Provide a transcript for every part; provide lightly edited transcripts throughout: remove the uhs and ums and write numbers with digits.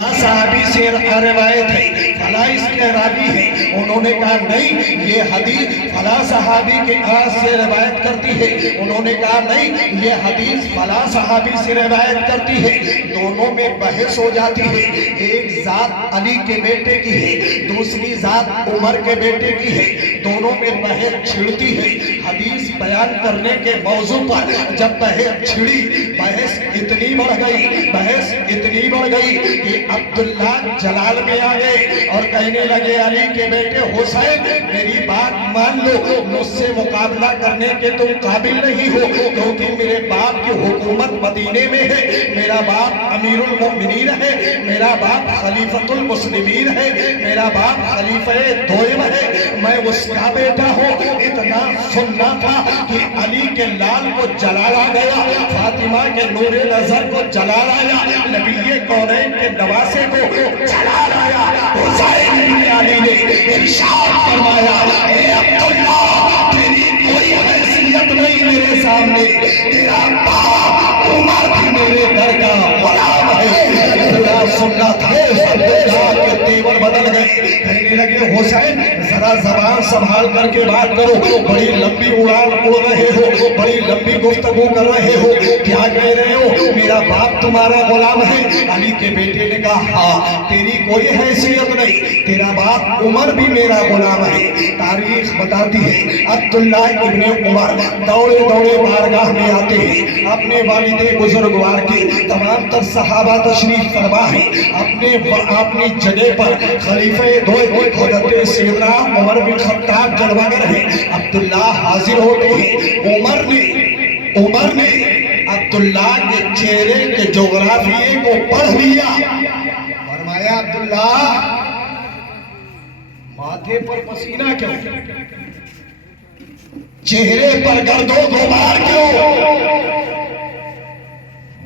صحابی سے روایت ہے، فلاں اس کے راوی ہے، انہوں نے کہا نہیں یہ حدیث فلاں صحابی کے سے روایت کرتی ہے، انہوں نے کہا نہیں یہ حدیث فلاں صحابی سے روایت کرتی ہے، دونوں میں بحث ہو جاتی ہے۔ ایک ذات علی کے بیٹے کی ہے، دوسری ذات عمر کے بیٹے کی ہے، دونوں میں بحث چھڑتی ہے۔ حدیث بیان کرنے کے موضوع پر جب بحث چھڑی، بحث اتنی بڑھ گئی کہ عبداللہ جلال میں آ گئے اور کہنے لگے علی کے بیٹے حسین میری بات مان لو، مجھ سے مقابلہ کرنے کے تم قابل نہیں ہو، کیونکہ میرے باپ کی حکومت مدینے میں ہے، میرا باپ امیر المؤمنین ہے، میرا باپ خلیفۃ المسلمین ہے، میرا باپ خلیفہ دوئم ہے، میں اس کا بیٹا ہوں۔ اتنا سننا تھا کہ علی کے لال کو جلال آ گیا، فاطمہ کے نور نظر کو جلال آیا، نبی کونین کے نواسے کو جلال آیا۔ حسین بن علی نے ارشاد فرمایا اے عبداللہ تیری کوئی حیثیت نہیں میرے سامنے، تیرا باپ عمر بھی میرے گھر کا غلام ہے۔ اتنا سننا تھا عبداللہ کے تیور بدل گئے، کہنے لگے حسین ذرا زبان سنبھال کر کے بات کرو، بڑی لمبی اڑان اڑ رہے ہو، بڑی لمبی گفتگو کر رہے ہو، کیا کہہ رہے ہو؟ میرا باپ تمہارا غلام ہے۔ علی کے بیٹے نے کہا ہاں تیری کوئی حیثیت نہیں، تیرا باپ عمر بھی میرا غلام ہے۔ تاریخ بتاتی ہے عبداللہ ابن عمر دوڑے دوڑے بارگاہ میں آتے ہیں، اپنے والد بزرگوار کے تمام تر صحابہ تشریف فرما ہے، اپنی جگہ پر خلیفہ دو حضرت سیدنا عمر بن خطاب جلوگر ہے، عبداللہ حاضر ہوتے ہیں۔ عمر نے عبداللہ کے چہرے کے جغرافیے کو پڑھ لیا، فرمایا عبداللہ ماتھے پر پسینہ کیوں، چہرے پر گرد و غبار کیوں،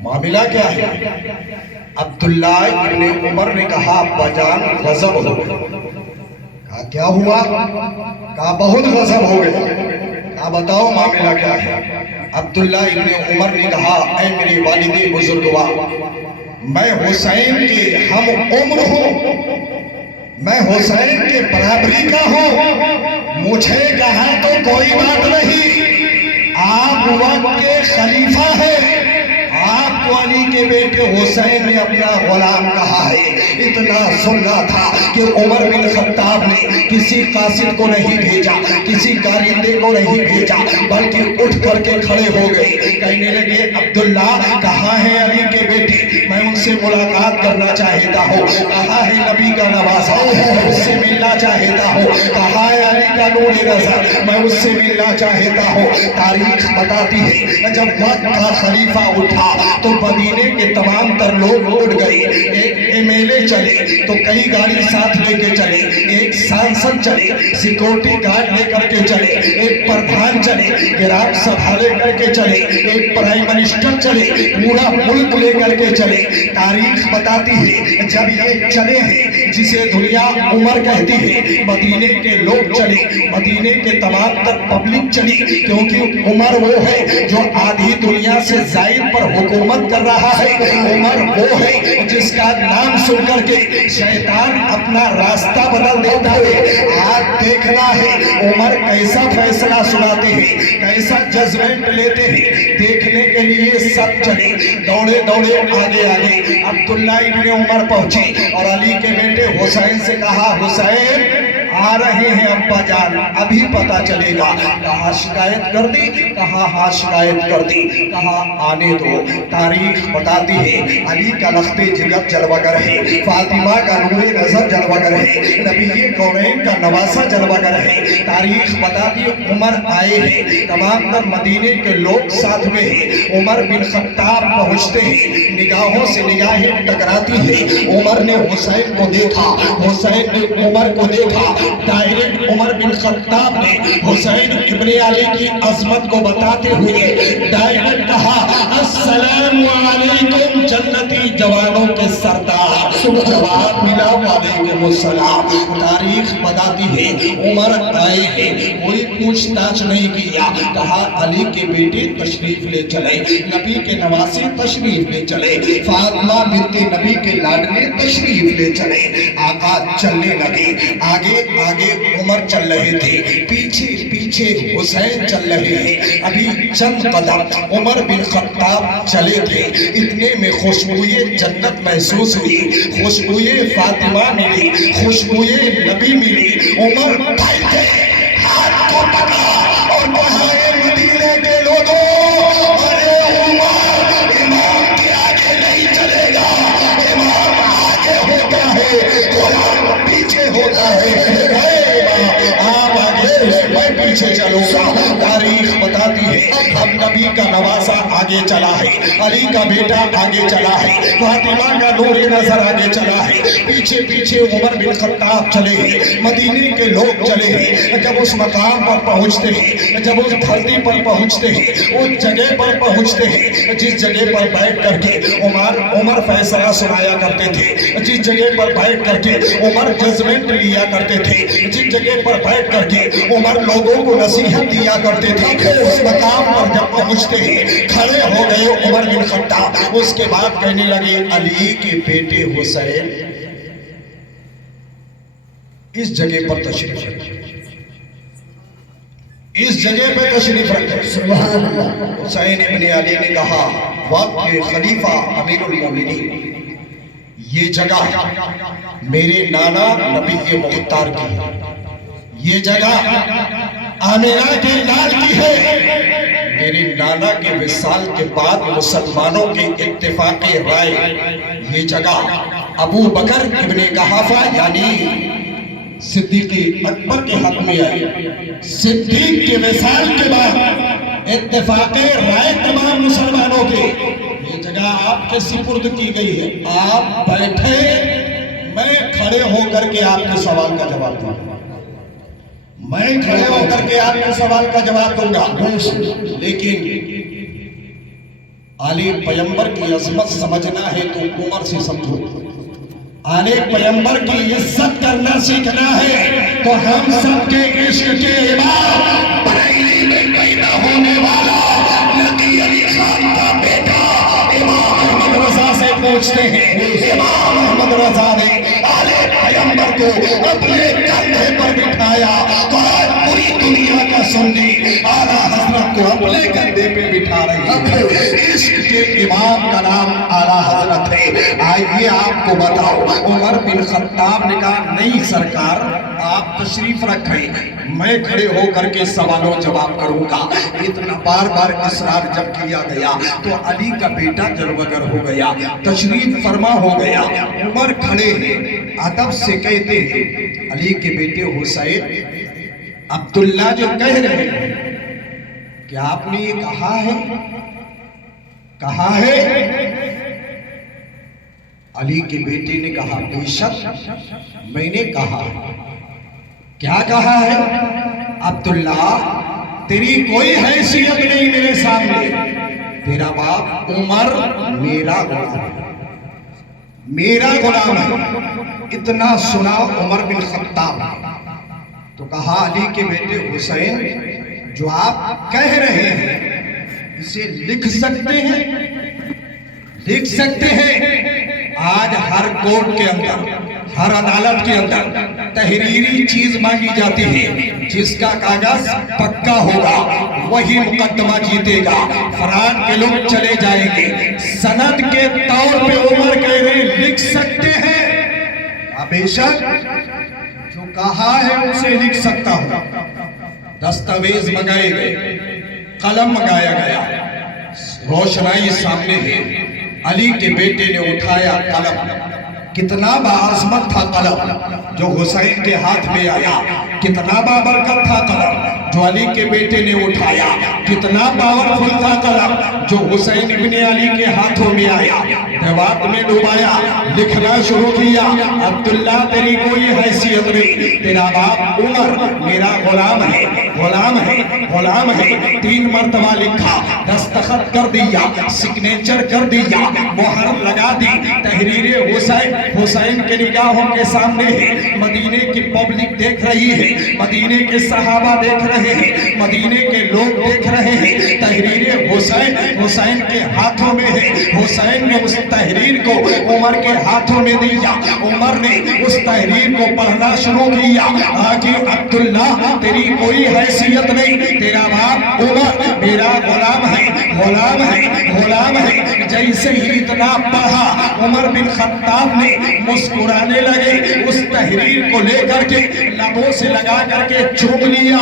معاملہ کیا ہے؟ عبداللہ ابن عمر نے کہا ابا جان غضب ہو گئے۔ کہا کیا ہوا؟ کہا بہت غضب ہو گئے۔ کہا بتاؤ معاملہ کیا ہے؟ عبداللہ ابن عمر نے کہا اے میرے والد بزرگوار میں حسین کے ہم عمر ہوں، میں حسین کے برابری کا ہوں، مجھے کہا تو کوئی بات نہیں، آپ وقت کے خلیفہ ہیں، آپ کو علی کے بیٹے حسین نے اپنا غلام کہا ہے۔ اتنا سننا تھا کہ عمر بن خطاب نے کسی قاصد کو نہیں بھیجا، کسی کارندے کو نہیں بھیجا، بلکہ اٹھ کر کے کھڑے ہو گئے، کہنے لگے عبداللہ کہاں ہے علی کے بیٹے، میں ان سے ملاقات کرنا چاہتا ہوں، کہاں ہے نبی کا نواسا، میں اس سے ملنا چاہتا ہوں، کہاں ہے علی کا نور نظر، میں اس سے ملنا چاہتا ہوں۔ تاریخ بتاتی ہے جب وقت کا خلیفہ اٹھا تو مدینے کے تمام تر لوگ اٹھ گئے، ایک ایم ایل اے چلے تو کئی گاڑی ساتھ لے کے چلے، ایک سانسد چلے، سیکورٹی گارڈ لے کر کے چلے، ایک پردھان چلے، گرام سبھا لے کر کے چلے، ایک پرائم منسٹر چلے، پورا ملک لے کر کے چلے۔ تاریخ بتاتی ہے جب یہ چلے ہیں جسے دنیا عمر کہتی ہے، مدینے کے لوگ چلے، مدینے کے تمام تر پبلک چلی، کیونکہ عمر وہ ہے جو آدھی دنیا سے زائد پر حکومت کر رہا ہے، عمر وہ ہے جس کا نام سن کر کے شیطان اپنا راستہ بدل دیتا ہے۔ آج دیکھنا ہے عمر کیسا فیصلہ سناتے ہیں، کیسا ججمنٹ لیتے ہیں، دیکھنے کے لیے سب چلے، دوڑے دوڑے آگے آگے عبداللہ ابن عمر پہنچے اور علی کے بیٹے حسین سے کہا حسین آ رہے ہیں ابا جان، ابھی پتا چلے گا۔ کہا شکایت کر دی، کہا ہاں شکایت کر دی، کہا آنے دو۔ تاریخ بتاتی ہے علی کا لخت جگر جلوگر ہے، فاطمہ کا نور نظر جلوگر ہے، نبی کونین کا نواسا جلوگر ہے۔ تاریخ بتاتی عمر آئے ہیں، تمام تر مدینے کے لوگ ساتھ میں ہیں، عمر بن خطاب پہنچتے ہیں، نگاہوں سے نگاہیں ٹکراتی ہیں، عمر نے حسین کو دیکھا، حسین نے عمر کو دیکھا، ڈائریکٹ عمر بن خطاب نے حسین ابن علی کی عظمت کو بتاتے ہوئے ڈائریکٹ کہا السلام علیکم جنتی جوانوں کے سردار. جواب ملا وعلیکم السلام. تاریخ بتاتی ہے عمر آئے ہیں, کوئی پوچھ تاچھ نہیں کیا, کہا علی کے بیٹے تشریف لے چلے, نبی کے نواسے تشریف لے چلے, فاطمہ بنت نبی کے لاڈلے تشریف لے چلے. آقا چلنے لگے, آگے آگے عمر چل رہے تھے, پیچھے پیچھے حسین چل رہے ہیں. ابھی چند قدم عمر بن خطاب چلے تھے, اتنے میں خوشبوئے جنت محسوس ہوئی, خوشبوئے فاطمہ ملی, خوشبوئے نبی ملی. عمر بیٹھے, ہاتھ کو پکڑا اور کہا اے مدینے کے لوگوں, ارے عمر امام کے آگے نہیں چلے گا, امام آگے ہوتا ہے, غلام پیچھے ہوتا ہے. اے امام آپ آگے, میں پیچھے چلوں گا. تاریخ بتاتی ہے اب نبی کا نواسا آگے چلا ہے, علی کا بیٹا آگے چلا ہے, فاطمہ کا نور نظر آگے چلا ہے, پیچھے پیچھے عمر بن خطاب چلے ہیں, مدینے کے لوگ چلے ہیں. جب اس مقام پر پہنچتے ہیں, جب اس دھرتی پر پہنچتے ہیں, اس جگہ پر پہنچتے ہیں جس جگہ پر بیٹھ کر کے عمر فیصلہ سنایا کرتے تھے, جس جگہ پر بیٹھ کر کے عمر ججمنٹ لیا کرتے تھے, جس جگہ پر بیٹھ کر کے عمر لوگوں کو نصیحت دیا کرتے تھے, اس مقام پر جب پہنچتے ہیں کھڑے ہو گئے عمر بن خطاب. اس کے بعد کہنے لگے علی کے بیٹے حسین اس جگہ پر تشریف رکھیں, اس جگہ پہ تشریف رکھیں. سبحان اللہ. حسین ابن علی نے کہا وقت کے خلیفہ امیر المومنین, یہ جگہ میرے نانا نبی مختار کی ہے, یہ جگہ آمینہ کے لال کی ہے. میرے نانا کے وصال کے بعد مسلمانوں کے اتفاق رائے یہ جگہ ابو بکر ابن قحافہ یعنی صدیق اکبر کے حق میں آئی. صدیق کے وصال کے بعد اتفاق رائے تمام مسلمانوں کے, یہ جگہ آپ کے سپرد کی گئی ہے. آپ بیٹھے, میں کھڑے ہو کر کے آپ کے سوال کا جواب دوں گا, میں کھڑے ہو کر کے آپ کے سوال کا جواب دوں گا. لیکن علی پیغمبر کی عظمت سمجھنا ہے تو عمر سے سمجھو, علی پیغمبر کی عزت کرنا سیکھنا ہے تو ہم سب کے عشق کے امام بریلی میں پیدا ہونے والا نبی علی خان کا بیٹا امام احمد رضا سے پوچھتے ہیں. امام احمد رضا نے علی پیغمبر کو اپنے کندھے پر بٹھایا تو آج پوری دنیا کا سنی اعلیٰ حضرت کو اپنے کندھے پہ بٹھا رہی ہے. عشق کے امام کا نام اعلیٰ حضرت ہے. آئیے آپ کو بتاؤ, عمر بن خطاب نے کہا نہیں سرکار آپ تشریف رکھیں, میں کھڑے ہو کر کے سوال و جواب کروں گا. اتنا بار بار اصرار جب کیا گیا تو علی کا بیٹا جلوگر ہو گیا, تشریف فرما ہو گیا. عمر کھڑے ہیں, ادب سے کہتے ہیں علی کے بیٹے حسین عبداللہ جو کہہ رہے ہیں کہ آپ نے یہ کہا ہے. علی کے بیٹے نے کہا بے شک میں نے کہا. کیا کہا ہے؟ عبداللہ تیری کوئی حیثیت نہیں میرے سامنے, تیرا باپ عمر میرا غلام ہے, میرا غلام ہے. اتنا سنا عمر بن خطاب تو کہا علی کے بیٹے حسین جو آپ کہہ رہے ہیں اسے لکھ سکتے ہیں, لکھ سکتے ہیں. آج ہر کورٹ کے اندر, ہر عدالت کے اندر تحریری چیز مانگی جاتی ہے, جس کا کاغذ پکا ہوگا وہی مقدمہ جیتے گا, فراڈ کے لوگ چلے جائیں گے. سند کے طور پہ عمر کہہ رہے لکھ سکتے ہیں. بے شک جو کہا ہے اسے لکھ سکتا ہوں. دستاویز منگائے گئے, قلم منگایا گیا, روشنائی سامنے ہے. علی کے بیٹے نے اٹھایا قلم, کتنا باعظمت تھا قلم جو حسین کے ہاتھ میں آیا، کتنا بابرکت تھا قلم جو علی کے بیٹے نے اٹھایا، کتنا پاورفل تھا قلم جو حسین ابن علی کے ہاتھوں میں آیا، دیوات میں ڈوبایا، لکھنا شروع کیا، عبداللہ تیری کوئی حیثیت نہیں، تیرا باپ عمر میرا غلام ہے، غلام ہے، غلام ہے، 3 مرتبہ لکھا، دستخط کر دیا، سگنیچر کر دیا، مہر لگا دی، تحریر حسین کے نگاہوں کے سامنے ہے، مدینے کی پبلک دیکھ رہی ہے، مدینے کے صحابہ دیکھ رہے ہیں، مدینے کے لوگ دیکھ رہے ہیں، تحریر حسین کے ہاتھوں میں ہے، حسین نے اس تحریر کو عمر کے ہاتھوں میں دیا، عمر نے اس تحریر کو پڑھنا شروع کیا، آگے عبداللہ تیری کوئی حیثیت نہیں، تیرا باپ عمر میرا غلام ہے، غلام ہے، غلام ہے، جیسے ہی اتنا پڑھا عمر بن خطاب نے مسکرانے لگے، اس تحریر کو لے کر کے لبوں سے لگا کر کے چوم لیا،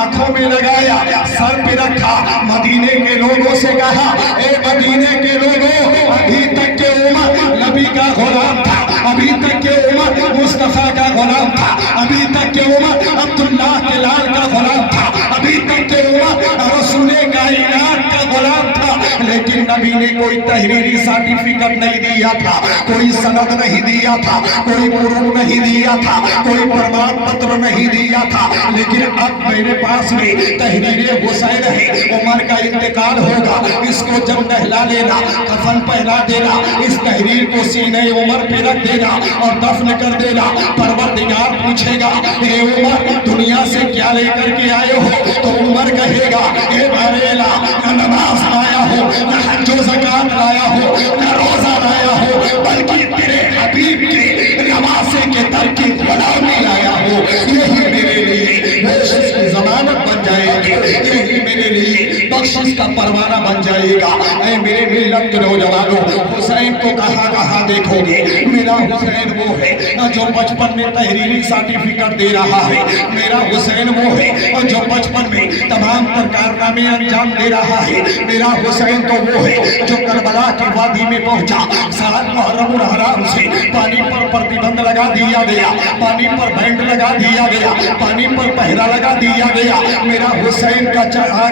آنکھوں میں لگایا، سر پہ رکھا، مدینے کے لوگوں سے کہا، اے مدینے کے لوگوں، ابھی تک کہ عمر نبی کا غلام تھا، ابھی تک کہ عمر مصطفیٰ کا غلام تھا، ابھی تک کہ عمر عبداللہ کے لال کا غلام تھا، ابھی تک کہ عمر رسول کائنات کا غلام تھا، لیکن نبی نے کوئی تحریری سرٹیفکیٹ نہیں دیا تھا، کوئی سند نہیں دیا تھا، کوئی پروف نہیں دیا تھا، کوئی پرمان پتر نہیں دیا تھا، لیکن اب میرے پاس میں تحریر حسین ہے، عمر کا انتقال ہوگا، اس کو جب نہلا لینا، کفن پہنا دینا، اس تحریر کو سینے عمر پہ رکھ دینا اور دفن کر دینا، پروردگار پوچھے گا اے عمر دنیا سے کیا لے کر کے آئے ہو، تو عمر کہے گا اے بریلا نہ نماز لایا ہو، نہ حج و زکات لایا ہو، نہ روزہ لایا ہو، بلکہ تیرے حبیب کے نواسے کے در کی غلامی لایا ہو، یہی میرے لیے بخشش کی ضمانت بن جائے گی، یہی میرے لیے بخشش کا پروانہ بن جائے گا۔ اے میرے ملت کے نوجوانوں، حسین کو کہاں کہاں دیکھو گے، میرا حسین وہ ہے جو بچپن میں تحریری سرٹیفکیٹ دے رہا ہے، میرا حسین وہ ہے جو بچپن میں تمام کارنامے انجام دے رہا ہے، میرا حسین تو وہ ہے جو کربلا کی وادی میں پہنچا، 7 محرم الحرام سے پانی پر پرتیبند لگا دیا گیا، پانی پر بینڈ لگا دیا گیا، پانی پر پہرا لگا دیا گیا، میرا حسین کا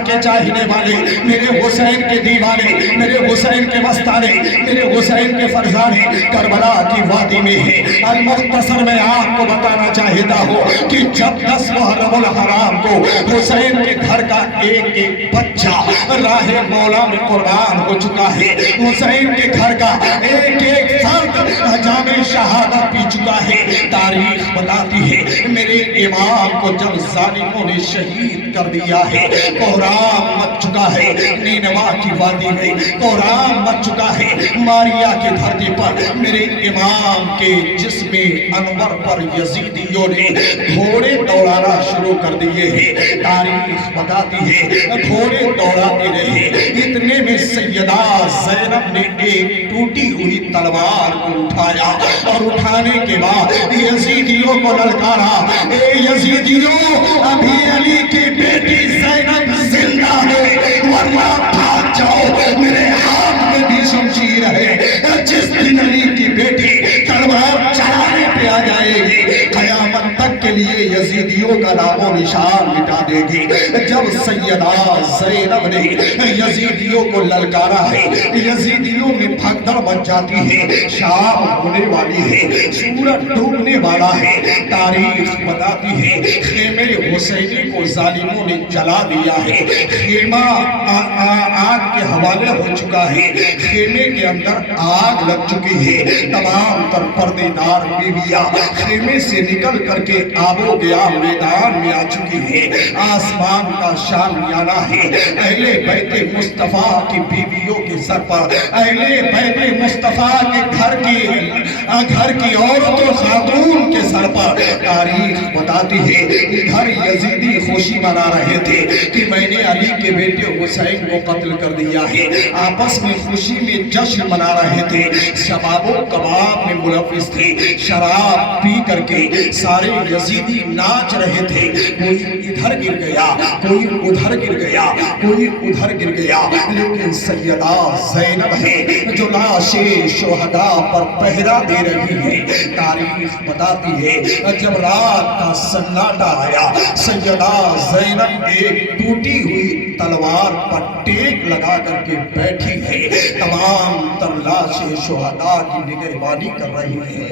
کے چاہنے والے، میرے حسین کے دیوانے، میرے حسین کے مستانے، میرے حسین کے فرزانے کربلا کی وادی میں ہے۔ المختصر میں آپ کو بتانا چاہتا ہوں کہ جب 10 محرم الحرام کو حسین کے گھر کا ایک ایک بچہ راہ مولا میں قربان ہو چکا ہے، حسین کے گھر کا ایک ایک فرد جام شہادت پی چکا ہے، تاریخ بتاتی ہے میرے امام کو جب ظالموں نے شہید کر دیا ہے، کوہرام مچ چکا ہے، نینوا کی وادی میں کوہرام مچ چکا ہے، ماریا کی دھرتی پر میرے امام کے جسم انور پر یزیدیوں نے گھوڑے دوڑانا شروع کر دیے ہیں، تاریخ بتاتی ہے گھوڑے دوڑاتے رہے، اتنے میں سیدہ زینب نے ایک ٹوٹی ہوئی تلوار کو اٹھایا اور اٹھانے کے بعد یزیدیوں کو للکارا، اے یزیدیوں ابھی علی کی بیٹی زینب زندہ ہے، ورنہ بھاگ جاؤ، میرے ہاتھ میں بھی شمشیر ہے، جس دن علی کی بیٹی تلوار چلانے پہ آ جائے گی قیامت تک کے لیے یزیدیوں کا نام و نشان مٹا دے گی۔ جب سیدہ زینب نے یزیدیوں کو للکارا ہے، یزیدیوں میں بھگدڑ بچ جاتی ہے، شام ہونے والی ہے، سورج ڈوبنے والا ہے، تاریخ بتاتی ہے خیمے حسینی کو ظالموں نے جلا دیا ہے، خیمہ آگ کے حوالے ہو چکا ہے، خیمے کے اندر آگ لگ چکی ہے، تمام تر پردے دار بیویاں خیمے سے نکل کر کے آب و گیا میدان میں آ چکی ہے، آسمان کا شامیانہ ہے، اہل بیت مصطفیٰ کی بیویوں کے سر پر، اہل بیت مصطفیٰ کے گھر کی عورت و خاتون کے سر پر، تاریخ بتاتی ہے ادھر یزیدی خوشی منا رہے تھے کہ میں نے علی کے بیٹے حسین کو قتل کر دیا ہے، آپس میں خوشی میں جشن منا رہے تھے، شباب و کباب میں ملوث تھے، شراب پی کر کے سارے یزید یزیدی ناچ رہے تھے، کوئی ادھر گر گیا، کوئی ادھر گر گیا، کوئی ادھر گر گیا، لیکن سیدہ زینب ہے جو لاش شہداء پر پہرا دے رہی ہے۔ تاریخ بتاتی ہے جب رات کا سناٹا آیا، سیدہ زینب ایک ٹوٹی ہوئی تلوار پر ٹیک لگا کر کے بیٹھی ہے، تمام تر لاش شہداء کی نگہبانی کر رہی ہے،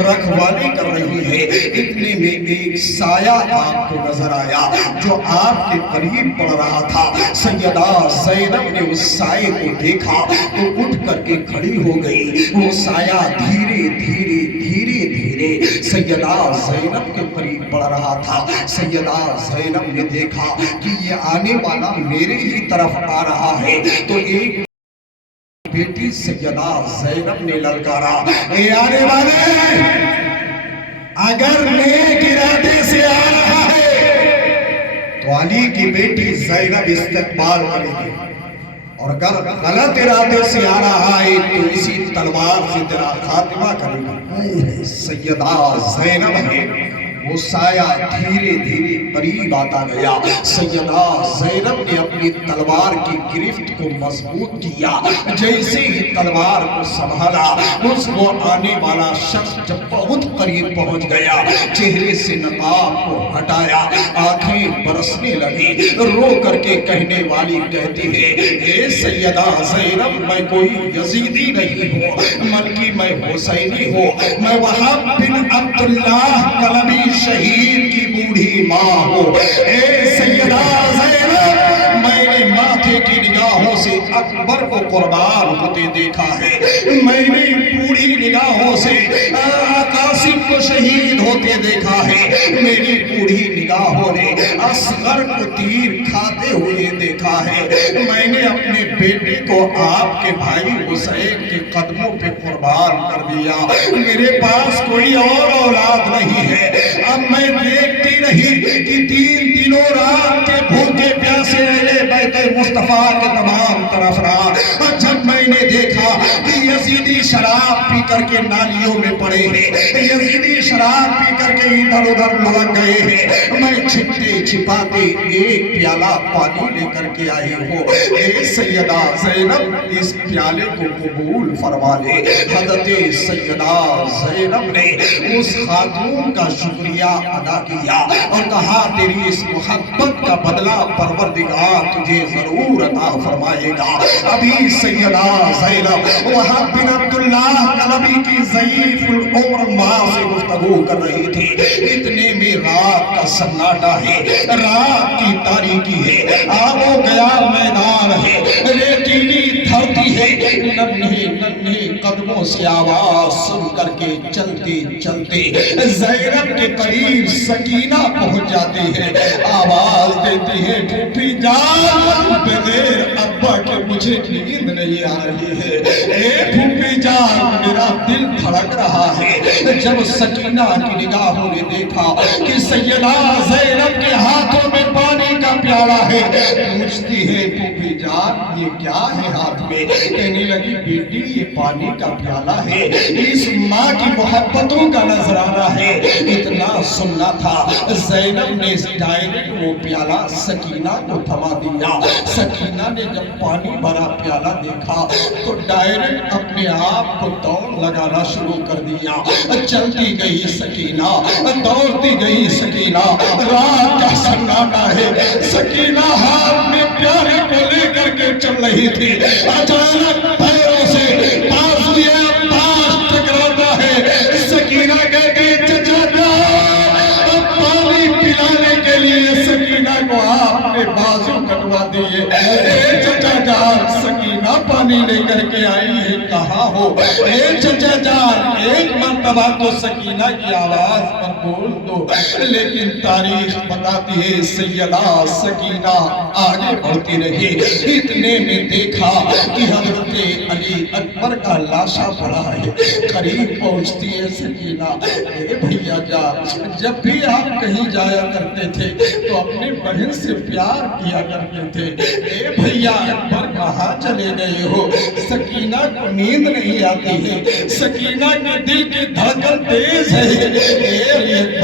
رکھوالی کر رہی ہے۔ اتنے میں ایک سایہ آپ کو نظر آیا جو آپ کے قریب پڑ رہا تھا۔ سیدہ زینب نے اس سائے کو دیکھا تو اٹھ کر کے کھڑی ہو گئی۔ وہ سایہ دھیرے دھیرے دھیرے دھیرے سیدہ زینب کے قریب بڑھ رہا تھا۔ سیدہ زینب نے دیکھا کہ یہ آنے والا میرے ہی طرف آ رہا ہے، تو ایک بیٹی سیدہ زینب نے للکارا، اے آنے والے، اگر نیک ارادے سے آ رہا ہے تو علی کی بیٹی زینب استقبال کرے گی، اور اگر غلط ارادے سے آ رہا ہے تو اسی تلوار سے تیرا خاتمہ کرے گا۔ سیدہ زینب ہے، وہ سایہ دھیرے دھیرے قریب آتا گیا۔ سیدہ زینب نے اپنی تلوار کی گرفت کو مضبوط کیا، جیسے ہی تلوار کو سنبھالا، اس کو آنے والا شخص جب بہت قریب پہنچ گیا، چہرے سے نقاب کو ہٹایا، آنکھیں برسنے لگی، رو کر کے کہنے والی کہتی ہے، اے سیدہ زینب، میں کوئی یزیدی نہیں ہوں، بلکہ میں حسینی ہوں، میں وہاب بن عبداللہ کلبی شہید کی بوڑھی ماں ہو۔ اے سیدہ زینب، میں نے ماتھے کی نگاہوں سے اکبر کو قربان ہوتے دیکھا ہے، میں نے بوڑھی نگاہوں سے قاسم کو شہید ہوتے دیکھا ہے، میری بوڑھی نگاہوں نے اصغر کو تیر کھاتے ہوئے دیکھا ہے، میں نے اپنے بیٹے کو آپ کے بھائی حسین کے قدموں پہ قربان کر دیا، میرے پاس کوئی اور اولاد نہیں ہے۔ اب میں دیکھتی رہی کہ 3 دنوں رات کے بھوکے پیاسے اہل بیت مصطفیٰ کے تمام طرف رہا، اور جب میں نے دیکھا کہ یزیدی شراب پی کر کے نالیوں میں پڑے ہیں، یزیدی شراب پی کر کے ادھر ادھر لڑک گئے ہیں، میں چھپتے چھپاتے ایک پیالہ پانی لے کر کے آئی ہوں، اے سیدہ زینب، اس پیالے کو قبول فرما لے۔ حضرت سیدہ زینب نے اس خاتون کا شکریہ ادا کیا اور کہا، تیری اس محبت کا بدلہ پروردگار تجھے ضرور عطا فرمائے گا۔ ابھی سیدہ زینب وہاب بن عبداللہ کلبی کی ضعیف العمر ماں سے گفتگو کر رہی تھی، اتنے میں رات کا سناٹا ہے، رات کی تاریکی ہے، آب و گیا میدان ہے، ریتیلی دھرتی ہے، ننھے ننھے قدموں سے آواز سن کر کے چلتے چلتے زینب کے قریب سکینہ پہنچ جاتی ہے، آواز دیتی ہے، پھوپھی جان، بغیر ابا کے مجھے نیند نہیں آ رہی ہے، اے پھوپھی جان، میرا دل دھڑک رہا ہے۔ جب سکینہ کی نگاہوں نے دیکھا کہ سیدہ زینب کے ہاتھوں میں پانی کا پیالہ ہے، پوچھتی ہے، پھوپھی جان، یہ کیا ہے ہاتھ میں؟ کہنے لگی، بیٹی، یہ پانی کا پیالہ ہے، اس ماں کی محبتوں کا نذرانہ ہے۔ اتنا سننا تھا، زینب نے ڈائریکٹ وہ پیالہ سکینہ کو تھما دیا۔ سکینہ نے جب پانی بھرا پیالہ دیکھا تو ڈائریکٹ اپنے آپ کو دوڑ لگانا شروع کر دیا۔ چلتی گئی سکینہ، دوڑتی گئی سکینہ، رات کا سناٹا ہے، سکینہ ہاتھ میں پیالے کو لے کر کے چل رہی تھی، اچانک پیروں سے بازوئے عباس ٹکراتا ہے، سکینہ کہہ گئی، چچا جان، پانی پلانے کے لیے سکینہ کو آپ نے بازو کٹوا دیے، اے چچا جان، سکینہ پانی لے کر کے آئی ہے، کہاں ہو؟ اے چچا جان، ایک مرتبہ تو سکینہ کی آواز پر بول دو۔ لیکن تاریخ بتاتی ہے سیدہ سکینہ آگے بڑھتی رہی، اتنے میں دیکھا کہ حضرت علی اکبر کا لاشا پڑا ہے، قریب پہنچتی ہے سکینہ، اے بھیا جان، جب بھی آپ کہیں جایا کرتے تھے تو اپنے بہن سے پیار کیا کرتے تھے، اے بھیا اکبر کہاں چلے گئے ہو؟ سکینہ کو نیند نہیں آتی ہے، سکینہ کے دل کی دھڑکن تیز ہے، اے علی اکبر